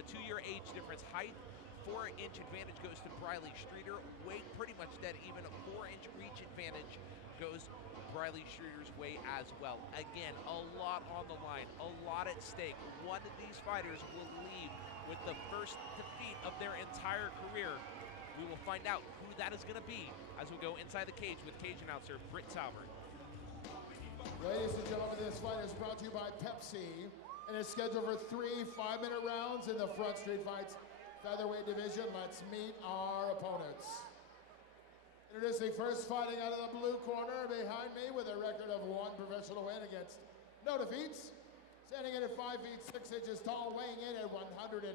A 2-year age difference. Height, 4-inch advantage goes to Briley Streeter. Weight pretty much dead even. A 4-inch reach advantage goes Briley Streeter's way as well. Again, a lot on the line, a lot at stake. One of these fighters will leave with the first defeat of their entire career. We will find out who that is going to be as we go inside the cage with cage announcer Britt Salver. Ladies and gentlemen, this fight is brought to you by Pepsi and is scheduled for 3 5-minute rounds in the Front Street Fights featherweight division. Let's meet our opponents. Introducing first, fighting out of the blue corner behind me with a record of 1 professional win against no defeats. Standing in at 5 feet 6 inches tall, weighing in at 144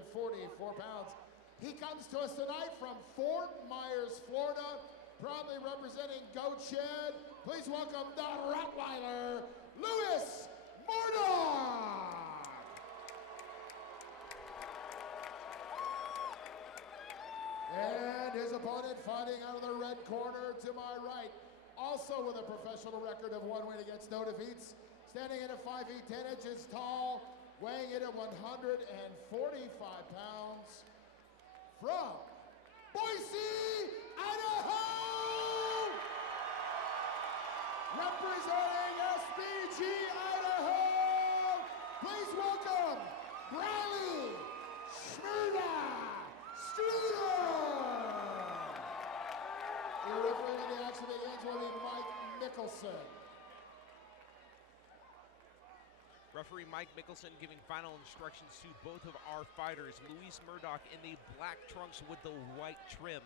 pounds. He comes to us tonight from Fort Myers, Florida, proudly representing Goat Shed. Please welcome the Rottweiler, Louis Mourdoch! And his opponent fighting out of the red corner to my right, also with a professional record of 1 win against no defeats, standing in at 5 feet 10 inches tall, weighing in at 145 pounds, from Boise, Idaho, representing SBG Idaho, please welcome Briley Streeter. Your referee when the action begins will be Mike Mickelson. Referee Mike Mickelson giving final instructions to both of our fighters. Louis Mourdoch in the black trunks with the white trim.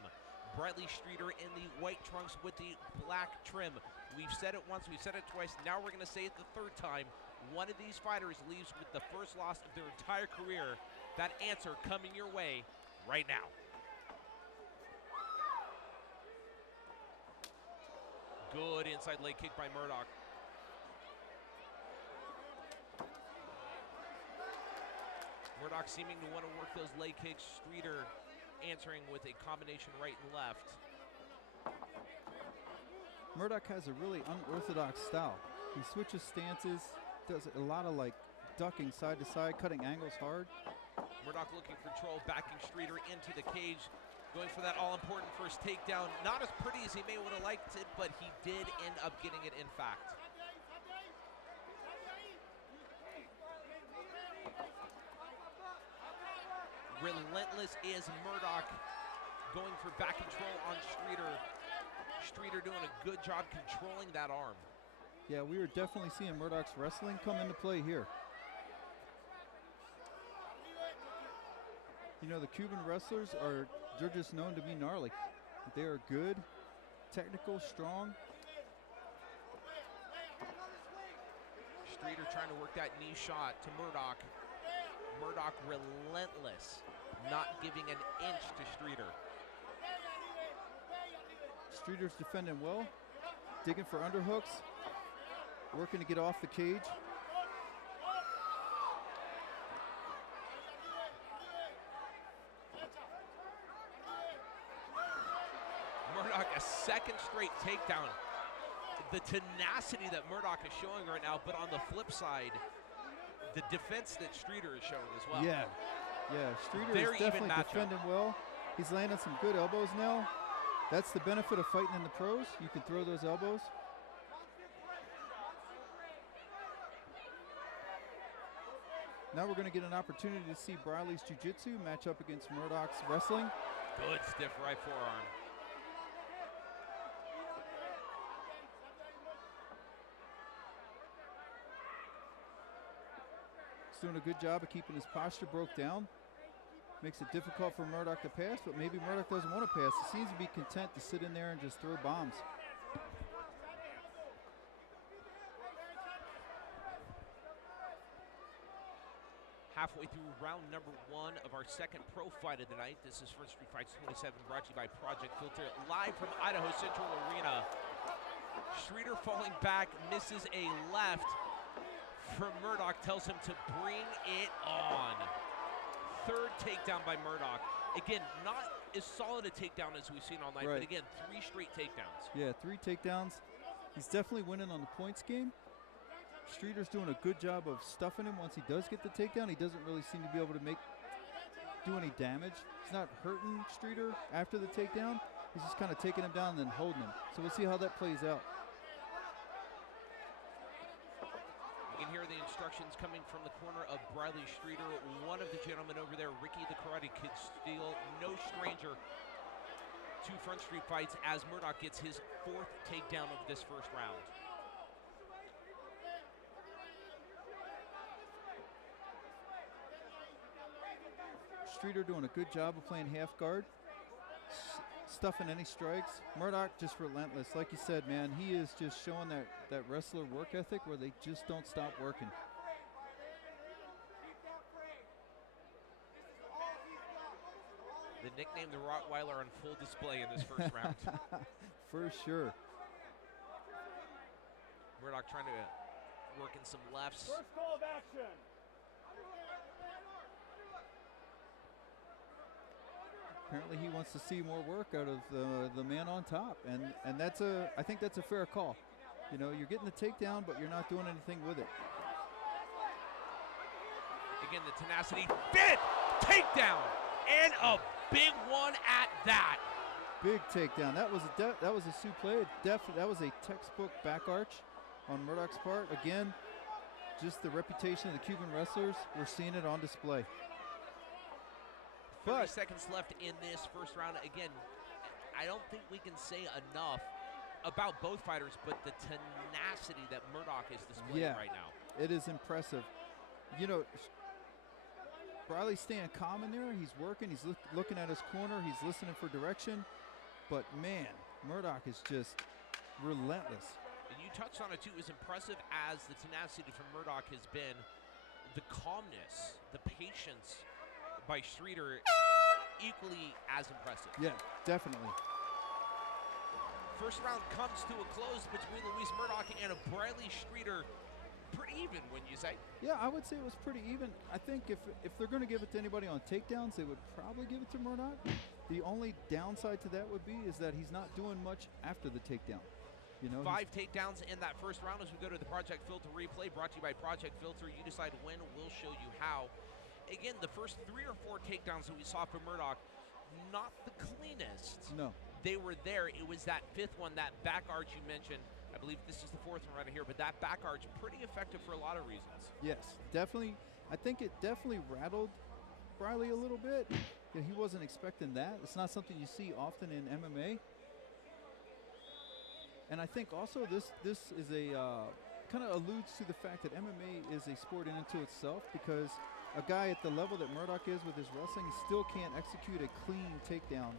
Briley Streeter in the white trunks with the black trim. We've said it once, we've said it twice, now we're going to say it the third time. One of these fighters leaves with the first loss of their entire career. That answer coming your way right now. Good inside leg kick by Mourdoch. Mourdoch seeming to want to work those leg kicks. Streeter answering with a combination right and left. Mourdoch has a really unorthodox style. He switches stances, does a lot of like ducking side to side, cutting angles hard. Mourdoch looking for control, backing Streeter into the cage, going for that all-important first takedown. Not as pretty as he may would have liked it, but he did end up getting it in fact. Relentless is Mourdoch, going for back control on Streeter. Streeter doing a good job controlling that arm. Yeah, we are definitely seeing Mourdoch's wrestling come into play here. You know, the Cuban wrestlers they're just known to be gnarly. They are good, technical, strong. Streeter trying to work that knee shot to Mourdoch. Mourdoch relentless, not giving an inch to Streeter. Streeter's defending well, digging for underhooks, working to get off the cage. Mourdoch, a second straight takedown. The tenacity that Mourdoch is showing right now, but on the flip side, the defense that Streeter is showing as well. Yeah, Streeter Very is definitely even defending well. He's landing some good elbows now. That's the benefit of fighting in the pros. You can throw those elbows. Now we're going to get an opportunity to see Briley's jiu-jitsu match up against Mourdoch's wrestling. Good stiff right forearm. He's doing a good job of keeping his posture broke down. Makes it difficult for Mourdoch to pass, but maybe Mourdoch doesn't want to pass. He seems to be content to sit in there and just throw bombs. Halfway through round number 1 of our second pro fight of the night. This is Front Street Fights 27, brought to you by Project Filter, live from Idaho Central Arena. Streeter falling back, misses a left. From Mourdoch, tells him to bring it on. Third takedown by Mourdoch. Again, not as solid a takedown as we've seen all night, but again, 3 straight takedowns. Yeah, 3 takedowns. He's definitely winning on the points game. Streeter's doing a good job of stuffing him once he does get the takedown. He doesn't really seem to be able to make do any damage. He's not hurting Streeter after the takedown. He's just kind of taking him down and then holding him. So we'll see how that plays out. You can hear the instructions coming from the corner of Briley Streeter. One of the gentlemen over there, Ricky the Karate Kid Steele, no stranger to Front Street fights, as Mourdoch gets his 4th takedown of this first round. Streeter doing a good job of playing half guard, stuffing any strikes. Mourdoch just relentless. Like you said, man, he is just showing that wrestler work ethic where they just don't stop working. The nickname the Rottweiler on full display in this first round. For sure. Mourdoch trying to work in some lefts. First call of action. Apparently he wants to see more work out of the man on top, and I think that's a fair call. You know, you're getting the takedown, but you're not doing anything with it. Again, the tenacity, 5th takedown, and a big one at that. Big takedown. That was a suplex. That was a textbook back arch on Mourdoch's part. Again, just the reputation of the Cuban wrestlers. We're seeing it on display. 30 seconds left in this first round. Again, I don't think we can say enough about both fighters, but the tenacity that Mourdoch is displaying right now. It is impressive. You know, Briley's staying calm in there. He's working. He's looking at his corner. He's listening for direction. But, man, Mourdoch is just relentless. And you touched on it, too. As impressive as the tenacity from Mourdoch has been, the calmness, the patience by Streeter, equally as impressive. Yeah, definitely. First round comes to a close between Luis Mourdoch and Briley Streeter. Pretty even, wouldn't you say? Yeah, I would say it was pretty even. I think if they're going to give it to anybody on takedowns, they would probably give it to Mourdoch. The only downside to that would be is that he's not doing much after the takedown. You know, 5 takedowns in that first round as we go to the Project Filter replay, brought to you by Project Filter. You decide when, we'll show you how. Again, the first 3 or 4 takedowns that we saw from Mourdoch, not the cleanest. No. They were there. It was that 5th one, that back arch you mentioned. I believe this is the 4th one right here, but that back arch, pretty effective for a lot of reasons. Yes, definitely. I think it definitely rattled Briley a little bit. Yeah, he wasn't expecting that. It's not something you see often in MMA. And I think also this is a kind of alludes to the fact that MMA is a sport in and to itself, because a guy at the level that Mourdoch is with his wrestling, he still can't execute a clean takedown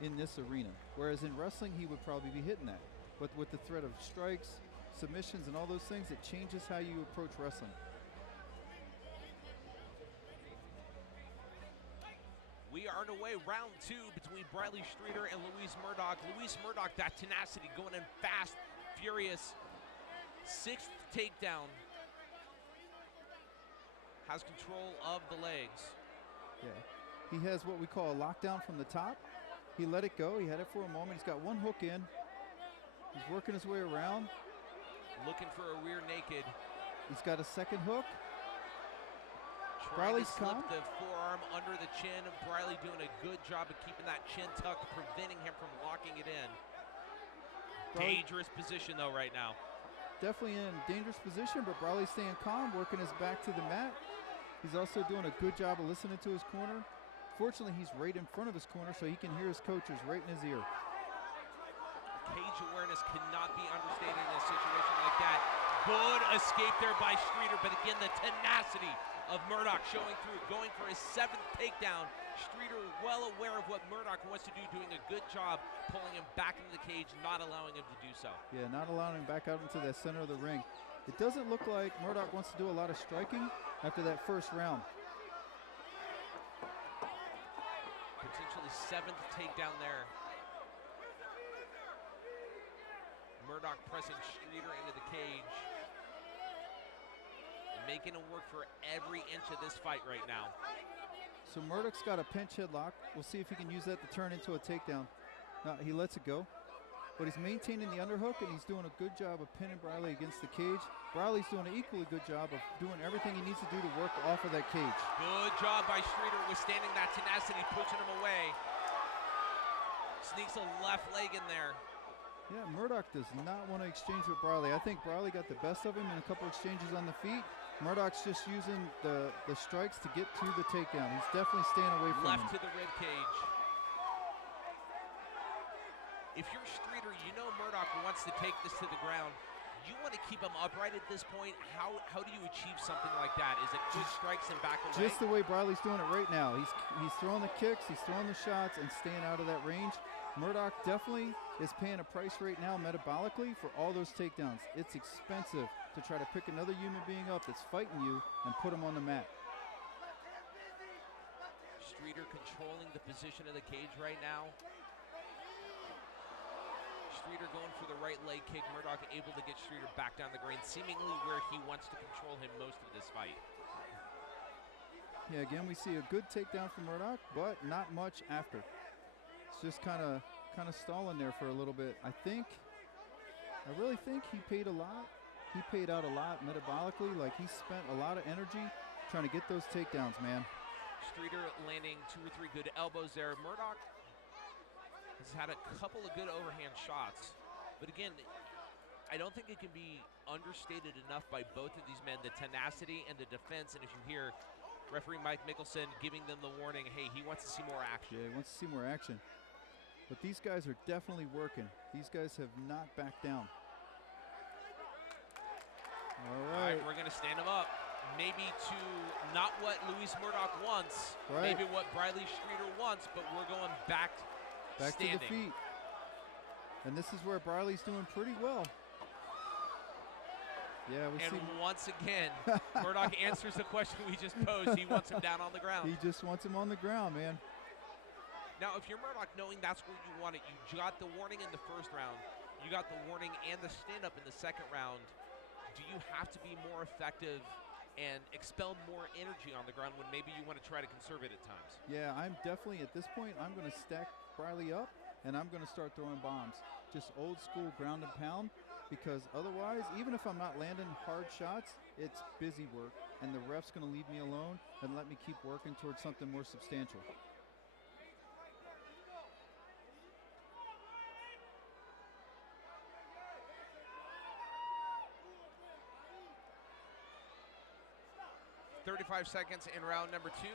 in this arena. Whereas in wrestling, he would probably be hitting that. But with the threat of strikes, submissions, and all those things, it changes how you approach wrestling. We are underway, round 2 between Briley Streeter and Luis Mourdoch. Luis Mourdoch, that tenacity, going in fast, furious. 6th takedown. Has control of the legs. Yeah, he has what we call a lockdown from the top. He let it go. He had it for a moment. He's got 1 hook in. He's working his way around. Looking for a rear naked. He's got a 2nd hook. Trying to Briley's slip calm. the forearm under the chin. Briley doing a good job of keeping that chin tucked, preventing him from locking it in. Dangerous position, though, right now. Definitely in a dangerous position, but Briley's staying calm, working his back to the mat. He's also doing a good job of listening to his corner. Fortunately, he's right in front of his corner, so he can hear his coaches right in his ear. Cage awareness cannot be understated in a situation like that. Good escape there by Streeter, but again, the tenacity of Mourdoch showing through, going for his 7th takedown. Streeter well aware of what Mourdoch wants to do, doing a good job pulling him back into the cage, not allowing him to do so. Yeah, not allowing him back out into the center of the ring. It doesn't look like Mourdoch wants to do a lot of striking after that first round. Potentially 7th takedown there. Mourdoch pressing Streeter into the cage. Making him work for every inch of this fight right now. So Mourdoch's got a pinch headlock. We'll see if he can use that to turn into a takedown. No, he lets it go. but he's maintaining the underhook, and he's doing a good job of pinning Briley against the cage. Briley's doing an equally good job of doing everything he needs to do to work off of that cage. Good job by Streeter withstanding that tenacity, pushing him away. Sneaks a left leg in there. Yeah, Mourdoch does not want to exchange with Briley. I think Briley got the best of him in a couple exchanges on the feet. Mourdoch's just using the strikes to get to the takedown. He's definitely staying away from him. Left to the rib cage. If you're Streeter, you know Mourdoch wants to take this to the ground. You want to keep him upright at this point. How do you achieve something like that? Is it good strikes and back away? Just the way Briley's doing it right now. He's throwing the kicks, he's throwing the shots, and staying out of that range. Mourdoch definitely is paying a price right now metabolically for all those takedowns. It's expensive to try to pick another human being up that's fighting you and put him on the mat. Streeter controlling the position of the cage right now. Streeter going for the right leg kick. Mourdoch able to get Streeter back down the ground, seemingly where he wants to control him most of this fight. Yeah, again, we see a good takedown from Mourdoch, but not much after. It's just kind of stalling there for a little bit. I really think he paid a lot. He paid out a lot metabolically. Like, he spent a lot of energy trying to get those takedowns, man. Streeter landing 2 or 3 good elbows there. Mourdoch has had a couple of good overhand shots, but again, I don't think it can be understated enough by both of these men, the tenacity and the defense. And if you hear referee Mike Mickelson giving them the warning, hey, he wants to see more action. Yeah, he wants to see more action. But these guys are definitely working. These guys have not backed down. All right, we're gonna stand him up. Maybe to not what Luis Mourdoch wants, right. Maybe what Briley Streeter wants, but we're going back standing. To the feet. And this is where Briley's doing pretty well. Yeah, we see. And once again, Mourdoch answers the question we just posed. He wants him down on the ground. He just wants him on the ground, man. Now, if you're Mourdoch, knowing that's where you want it, you got the warning in the first round, you got the warning and the stand-up in the second round. Do you have to be more effective and expel more energy on the ground when maybe you want to try to conserve it at times? Yeah, I'm definitely, at this point, I'm going to stack Briley up, and I'm going to start throwing bombs. Just old school ground and pound, because otherwise, even if I'm not landing hard shots, it's busy work, and the ref's going to leave me alone and let me keep working towards something more substantial. .35 seconds in round number 2.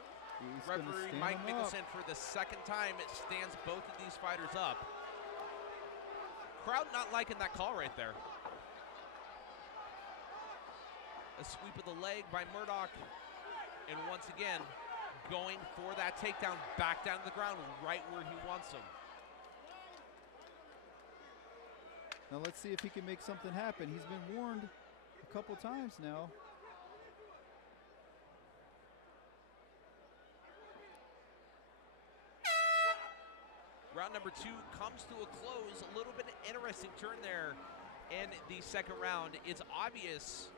Referee Mike Mickelson, for the second time, it stands both of these fighters up. Crowd not liking that call right there. A sweep of the leg by Mourdoch, and once again, going for that takedown back down to the ground, right where he wants him. Now let's see if he can make something happen. He's been warned a couple times now. Round number 2 comes to a close. A little bit of interesting turn there in the second round. It's obvious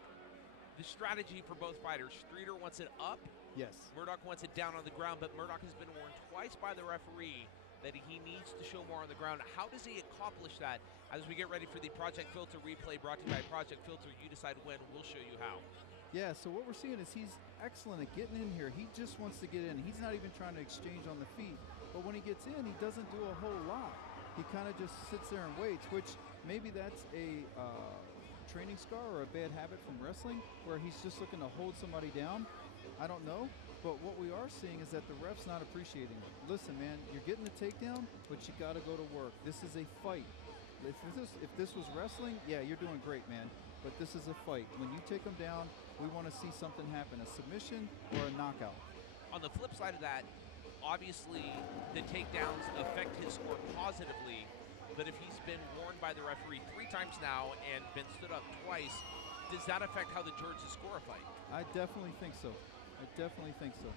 the strategy for both fighters. Streeter wants it up. Yes. Mourdoch wants it down on the ground, but Mourdoch has been warned twice by the referee that he needs to show more on the ground. How does he accomplish that? As we get ready for the Project Filter replay brought to you by Project Filter, you decide when, we'll show you how. Yeah, so what we're seeing is he's excellent at getting in here. He just wants to get in. He's not even trying to exchange on the feet. But when he gets in, he doesn't do a whole lot. He kind of just sits there and waits, which maybe that's a training scar or a bad habit from wrestling, where he's just looking to hold somebody down. I don't know. But what we are seeing is that the ref's not appreciating it. Listen, man, you're getting the takedown, but you got to go to work. This is a fight. If this was wrestling, yeah, you're doing great, man. But this is a fight. When you take him down, we want to see something happen, a submission or a knockout. On the flip side of that, obviously the takedowns affect his score positively, but if he's been warned by the referee 3 times now and been stood up twice, does that affect how the judges score a fight? I definitely think so. I definitely think so.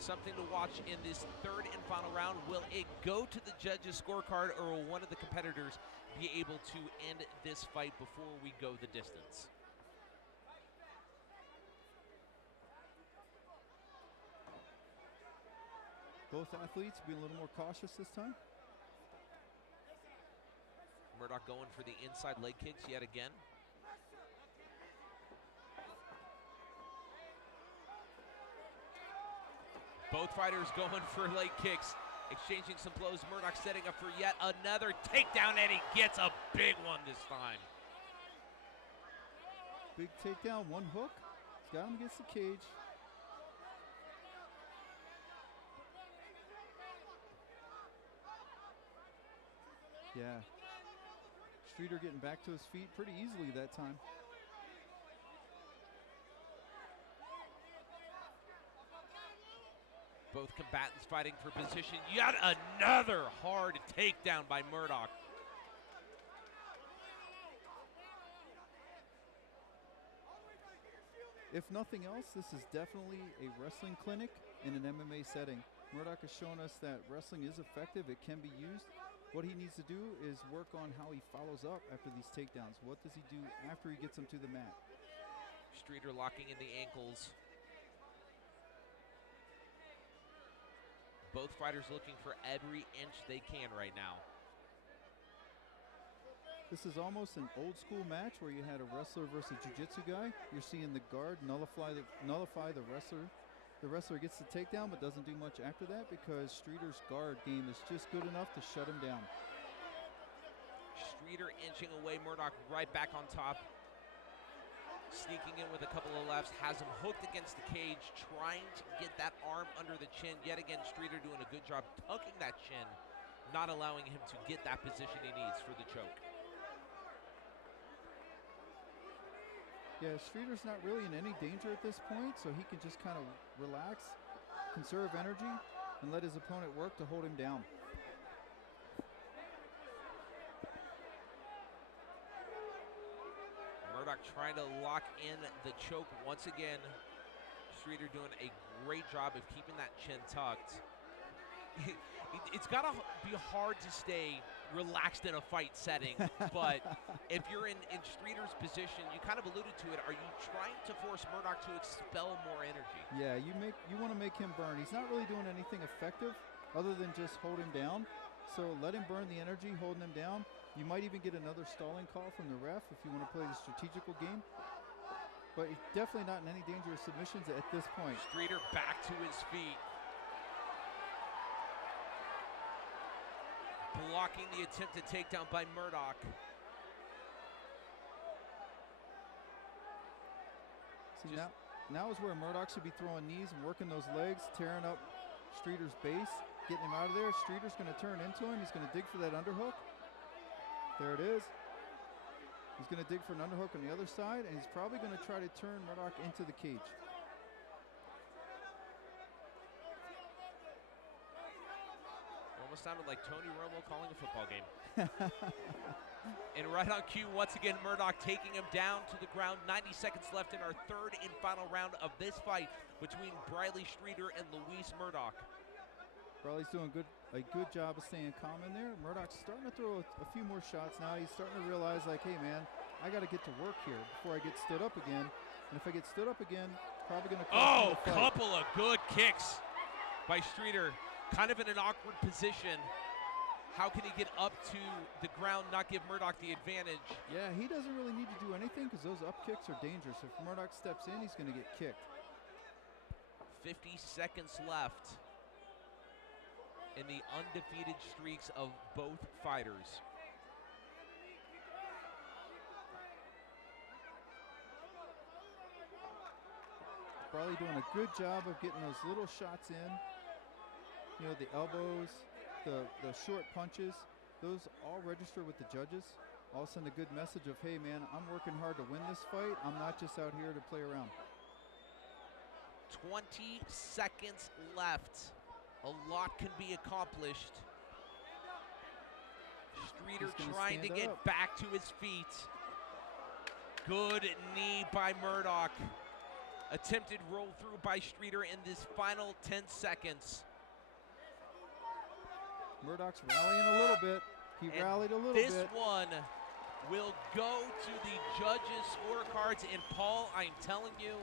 Something to watch in this third and final round. Will it go to the judges' scorecard, or will one of the competitors be able to end this fight before we go the distance? Both athletes being a little more cautious this time. Mourdoch going for the inside leg kicks yet again. Both fighters going for leg kicks, exchanging some blows. Mourdoch setting up for yet another takedown, and he gets a big one this time. Big takedown, one hook. He's got him against the cage. Yeah. Streeter getting back to his feet pretty easily that time. Both combatants fighting for position. Yet another hard takedown by Mourdoch. If nothing else, this is definitely a wrestling clinic in an MMA setting. Mourdoch has shown us that wrestling is effective. It can be used. What he needs to do is work on how he follows up after these takedowns. What does he do after he gets him to the mat? Streeter locking in the ankles. Both fighters looking for every inch they can right now. This is almost an old school match where you had a wrestler versus jiu-jitsu guy. You're seeing the guard nullify the wrestler. The wrestler gets the takedown but doesn't do much after that because Streeter's guard game is just good enough to shut him down. Streeter inching away, Mourdoch right back on top. Sneaking in with a couple of lefts, has him hooked against the cage, trying to get that arm under the chin. Yet again, Streeter doing a good job tucking that chin, not allowing him to get that position he needs for the choke. Yeah, Streeter's not really in any danger at this point, so he can just kind of relax, conserve energy, and let his opponent work to hold him down. Mourdoch trying to lock in the choke once again. Streeter doing a great job of keeping that chin tucked. It's got to be hard to stay relaxed in a fight setting, but if you're in Streeter's position, you kind of alluded to it, are you trying to force Mourdoch to expel more energy? Yeah, you want to make him burn. He's not really doing anything effective other than just hold him down. So let him burn the energy, holding him down. You might even get another stalling call from the ref if you want to play the strategical game. But he's definitely not in any dangerous submissions at this point. Streeter back to his feet. Blocking the attempted takedown by Mourdoch. See, now is where Mourdoch should be throwing knees and working those legs, tearing up Streeter's base, getting him out of there. Streeter's going to turn into him. He's going to dig for that underhook. There it is. He's going to dig for an underhook on the other side, and he's probably going to try to turn Mourdoch into the cage. Almost sounded like Tony Romo calling a football game. And right on cue, once again, Mourdoch taking him down to the ground. 90 seconds left in our third and final round of this fight between Briley Streeter and Luis Mourdoch. Briley's doing a good job of staying calm in there. Mourdoch's starting to throw a few more shots now. He's starting to realize, like, hey, man, I got to get to work here before I get stood up again. And if I get stood up again, probably going to cost me the fight. Couple of good kicks by Streeter. Kind of in an awkward position. How can he get up to the ground, not give Mourdoch the advantage? Yeah, he doesn't really need to do anything because those up kicks are dangerous. If Mourdoch steps in, he's going to get kicked. 50 seconds left in the undefeated streaks of both fighters. Briley doing a good job of getting those little shots in. You know, the elbows, the short punches, those all register with the judges. All send a good message of, hey man, I'm working hard to win this fight. I'm not just out here to play around. 20 seconds left. A lot can be accomplished. Streeter trying to get back to his feet. Good knee by Mourdoch. Attempted roll through by Streeter in this final 10 seconds. Mourdoch's rallying a little bit. He rallied a little bit. This one will go to the judges' scorecards. And Paul, I'm telling you,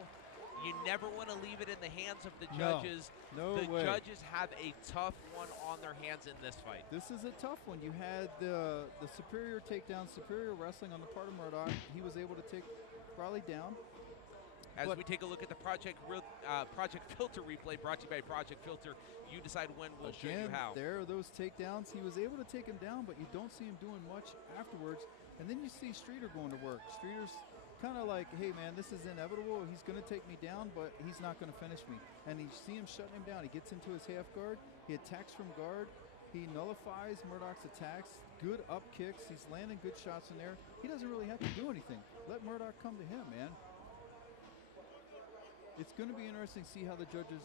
You never want to leave it in the hands of the No. judges. No the way. judges have a tough one on their hands in this fight. This is a tough one. You had the superior takedown, superior wrestling on the part of Mourdoch. He was able to take Riley down. As we take a look at the Project Filter replay brought to you by Project Filter, you decide when, we'll show you how. There are those takedowns. He was able to take him down, but you don't see him doing much afterwards. And then you see Streeter going to work. Streeter's kind of like, hey, man, this is inevitable. He's going to take me down, but he's not going to finish me. And you see him shutting him down. He gets into his half guard. He attacks from guard. He nullifies Mourdoch's attacks. Good up kicks. He's landing good shots in there. He doesn't really have to do anything. Let Mourdoch come to him, man. It's going to be interesting to see how the judges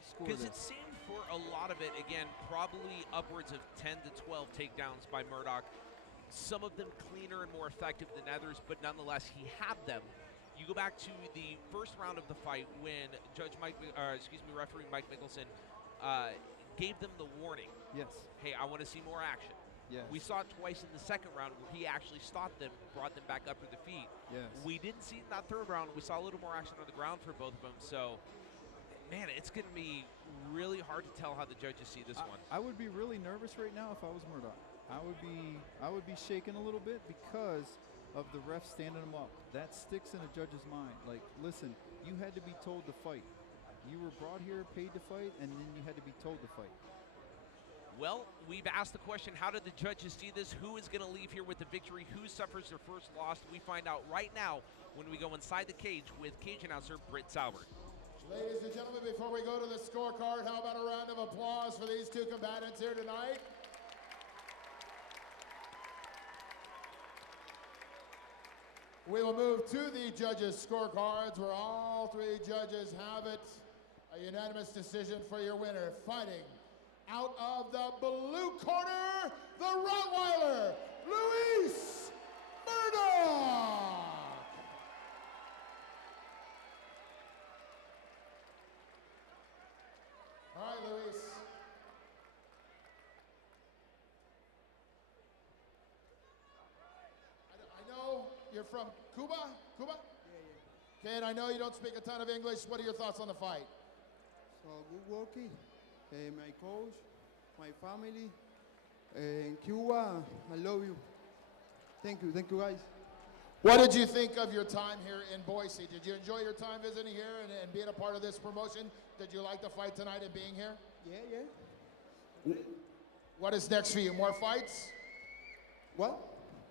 score this. Because it seemed for a lot of it, again, probably upwards of 10 to 12 takedowns by Mourdoch. Some of them cleaner and more effective than others, but nonetheless, he had them. You go back to the first round of the fight when referee Mike Mickelson gave them the warning. Yes. Hey, I want to see more action. Yes. We saw it twice in the second round where he actually stopped them, brought them back up to the feet. Yes. We didn't see it in that third round. We saw a little more action on the ground for both of them. So, man, it's going to be really hard to tell how the judges see this one. I would be really nervous right now if I was Mourdoch. I would be shaking a little bit because of the ref standing him up. That sticks in a judge's mind. Like, listen, you had to be told to fight. You were brought here, paid to fight, and then you had to be told to fight. Well, we've asked the question, how did the judges see this? Who is going to leave here with the victory? Who suffers their first loss? We find out right now when we go inside the cage with cage announcer Britt Saubert. Ladies and gentlemen, before we go to the scorecard, how about a round of applause for these two combatants here tonight? We will move to the judges' scorecards where all three judges have it. A unanimous decision for your winner. Fighting out of the blue corner, the Rottweiler, Luis Mourdoch. All right, Luis. I know you're from Cuba? Cuba? Yeah. Okay, and I know you don't speak a ton of English. What are your thoughts on the fight? So good working. My coach, my family, in Cuba, I love you. Thank you guys. What did you think of your time here in Boise? Did you enjoy your time visiting here and being a part of this promotion? Did you like the fight tonight and being here? Yeah. What is next for you? More fights? What?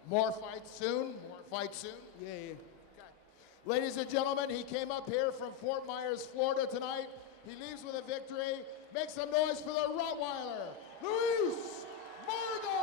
More fights soon? More fights soon? Yeah. Okay. Ladies and gentlemen, he came up here from Fort Myers, Florida tonight. He leaves with a victory. Make some noise for the Rottweiler, Luis Mourdoch!